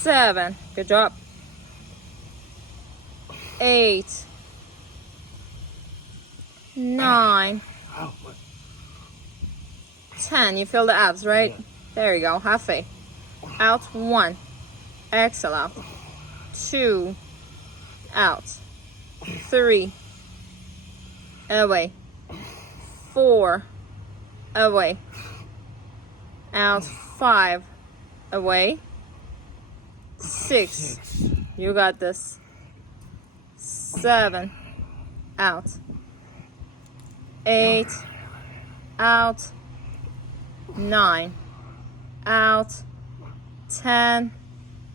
7. Good job. 8. 9. 10. You feel the abs, right? There you go. Halfway. Out. 1. Exhale out. 2. Out. 3. Away. 4. Away. Out. 5. Away. 6. You got this. 7. Out. 8. Out. 9. Out. 10.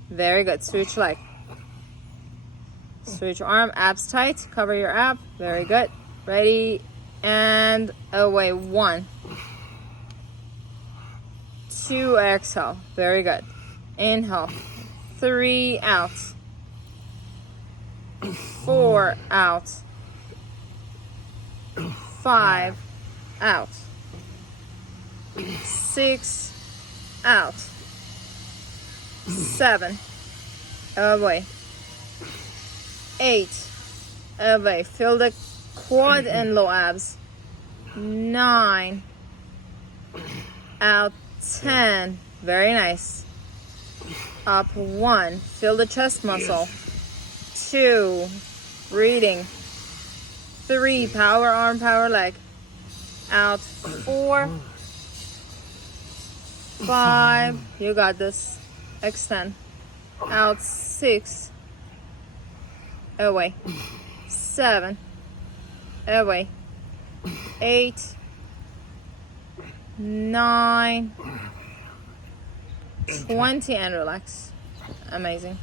Very good. Switch leg. Switch arm. Abs tight. Cover your ab. Very good. Ready. And away. 1. 2. Exhale. Very good. Inhale. 3. Out. 4. Out. 5. Out. 6. Out. 7. Away. 8. Away. Feel the quad and low abs. 9. Out. 10. Very nice. Up. 1. Feel the chest muscle. 2. Breathing. 3. Power arm, power leg. Out. 4. 5. You got this. Extend. Out. 6. Away. 7. Away. 8. 9. 20 and relax. Amazing.